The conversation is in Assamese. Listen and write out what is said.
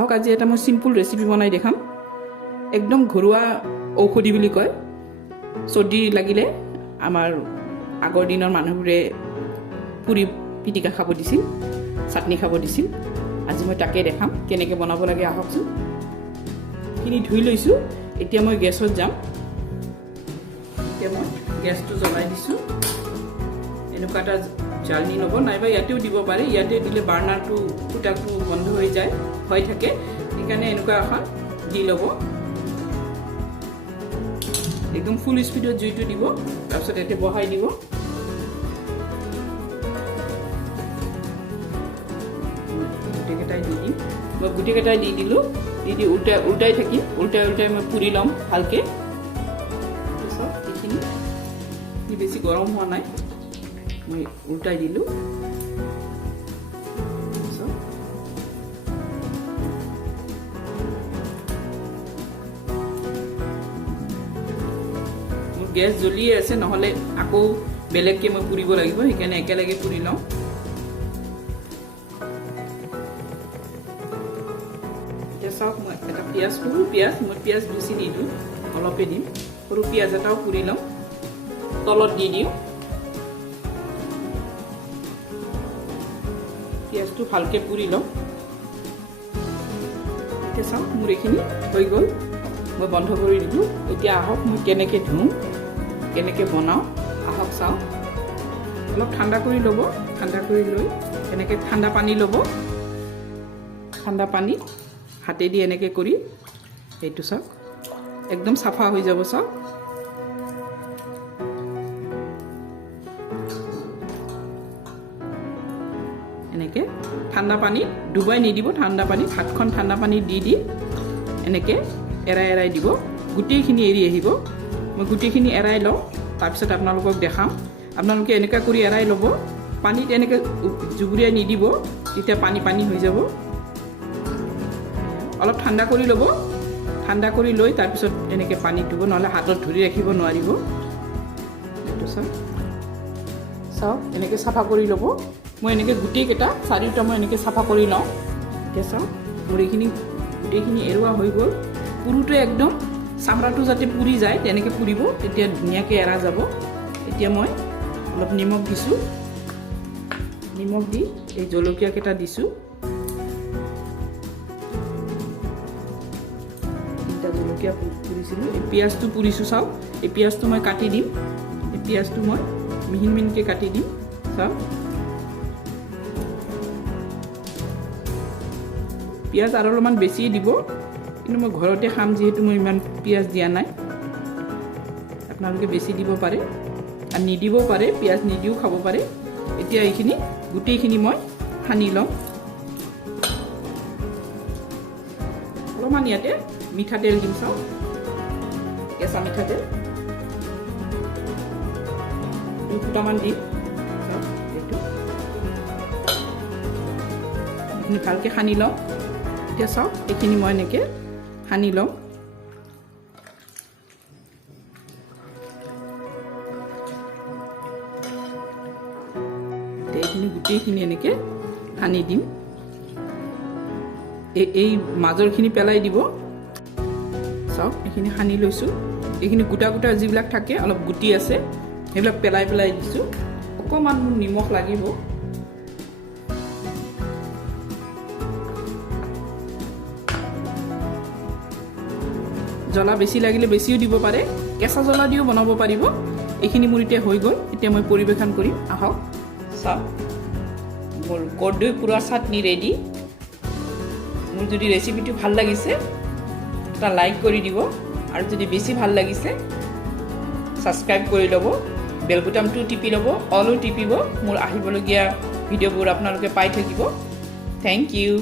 আহক আজি এটা মই সিম্পল ৰেচিপি বনাই দেখাম একদম ঘৰুৱা ঔষধি বুলি কয় চৰ্দি লাগিলে আমাৰ আগৰ দিনৰ মানুহবোৰে পুৰি পিটিকা খাব দিছিল চাটনি খাব দিছিল আজি মই তাকে দেখাম কেনেকৈ বনাব লাগে আহকচোন খিনি ধুই লৈছো এতিয়া মই গেছত যাম এতিয়া মই গেছটো জ্বলাই দিছো এনেকুৱা এটা জালনি ল'ব নাইবা ইয়াতেও দিব পাৰে ইয়াতে দিলে বাৰ্নাৰটো ফুটাটো বন্ধ হৈ যায় হৈ থাকে সেইকাৰণে এনেকুৱা এখন দি ল'ব একদম ফুল স্পীডত জুইটো দিব তাৰপিছত এতে বহাই দিব গুটিকেইটাই দি দিম মই গুটিকেইটাই দি দিলোঁ দি উল্টাই থাকিম উল্টাই মই পুৰি ল'ম ভালকৈ তাৰপিছত এইখিনি বেছি গৰম হোৱা নাই মই উল্টাই দিলোঁ মোৰ গেছ জ্বলিয়ে আছে নহ'লে আকৌ বেলেগকৈ মই পুৰিব লাগিব সেইকাৰণে একেলগে পুৰি লওঁ এতিয়া চাওক মই এটা পিঁয়াজ সৰু পিঁয়াজ মই পিঁয়াজ বেছি নিদিওঁ অলপে দিম সৰু পিঁয়াজ এটাও পুৰি লওঁ তলত দি দিওঁ পিঁয়াজটো ভালকৈ পুৰি লওঁ এতিয়া চাওক মোৰ এইখিনি হৈ গ'ল মই বন্ধ কৰি দিলোঁ এতিয়া আহক মই কেনেকৈ ধুওঁ কেনেকৈ বনাওঁ আহক চাওঁ অলপ ঠাণ্ডা কৰি ল'ব ঠাণ্ডা কৰি লৈ এনেকৈ ঠাণ্ডা পানী ল'ব ঠাণ্ডা পানী হাতেদি এনেকৈ কৰি এইটো চাওক একদম চাফা হৈ যাব চাওক এনেকৈ ঠাণ্ডা পানী ডুবাই নিদিব ঠাণ্ডা পানী হাতখন ঠাণ্ডা পানী দি এনেকৈ এৰাই দিব গোটেইখিনি এৰি আহিব মই গোটেইখিনি এৰাই লওঁ তাৰপিছত আপোনালোকক দেখাম আপোনালোকে এনেকুৱা কৰি এৰাই ল'ব পানীত এনেকৈ জুবুৰিয়াই নিদিব তেতিয়া পানী হৈ যাব অলপ ঠাণ্ডা কৰি ল'ব ঠাণ্ডা কৰি লৈ তাৰপিছত এনেকৈ পানী দিব নহ'লে হাতত ধৰি ৰাখিব নোৱাৰিব এইটো চাওক এনেকৈ চাফা কৰি ল'ব মই এনেকৈ গোটেইকেইটা চাৰিটা মই এনেকৈ চাফা কৰি লওঁ এতিয়া চাওক মোৰ এইখিনি গোটেইখিনি এৰুৱা হৈ গ'ল পুৰোতে একদম চামৰাটো যাতে পুৰি যায় তেনেকৈ পুৰিব তেতিয়া ধুনীয়াকৈ এৰা যাব এতিয়া মই অলপ নিমখ দিছোঁ নিমখ দি এই জলকীয়াকেইটা দিছোঁ তিনিটা জলকীয়া পুৰিছিলোঁ এই পিঁয়াজটো পুৰিছোঁ চাওক এই পিঁয়াজটো মই কাটি দিম এই পিঁয়াজটো মই মিহিন মিহিনকৈ কাটি দিম চাওক পিঁয়াজ আৰু অলপমান বেছি দিব কিন্তু মই ঘৰতে খাম যিহেতু মই ইমান পিঁয়াজ দিয়া নাই আপোনালোকে বেছি দিব পাৰে আৰু নিদিব পাৰে পিঁয়াজ নিদিও খাব পাৰে এতিয়া এইখিনি গোটেইখিনি মই সানি লওঁ অলপমান ইয়াতে মিঠাতেল দিম চাওঁ কেঁচা মিঠাতেল 2 ফুটামান দিম চাওক এইটো এইখিনি ভালকৈ সানি লওঁ এতিয়া চাওক এইখিনি মই এনেকৈ সানি লওঁ এইখিনি গোটেইখিনি এনেকৈ সানি দিম এই মাজৰখিনি পেলাই দিব চাওক এইখিনি সানি লৈছোঁ এইখিনি গোটা গোটা যিবিলাক থাকে অলপ গুটি আছে সেইবিলাক পেলাই দিছোঁ অকণমান মোৰ নিমখ লাগিব জ্বলা বেছি লাগিলে বেছিও দিব পাৰে কেঁচা জ্বলা দিও বনাব পাৰিব এইখিনি মোৰ এতিয়া হৈ গ'ল এতিয়া মই পৰিৱেশন কৰিম আহক চাওক মোৰ কৰ্দৈ পুৰা চাটনি ৰেডি মোৰ যদি ৰেচিপিটো ভাল লাগিছে এটা লাইক কৰি দিব আৰু যদি বেছি ভাল লাগিছে ছাবস্ক্ৰাইব কৰি ল'ব বেল বুটামটো টিপি ল'ব অলও টিপিব মোৰ আহিবলগীয়া ভিডিঅ'বোৰ আপোনালোকে পাই থাকিব থেংক ইউ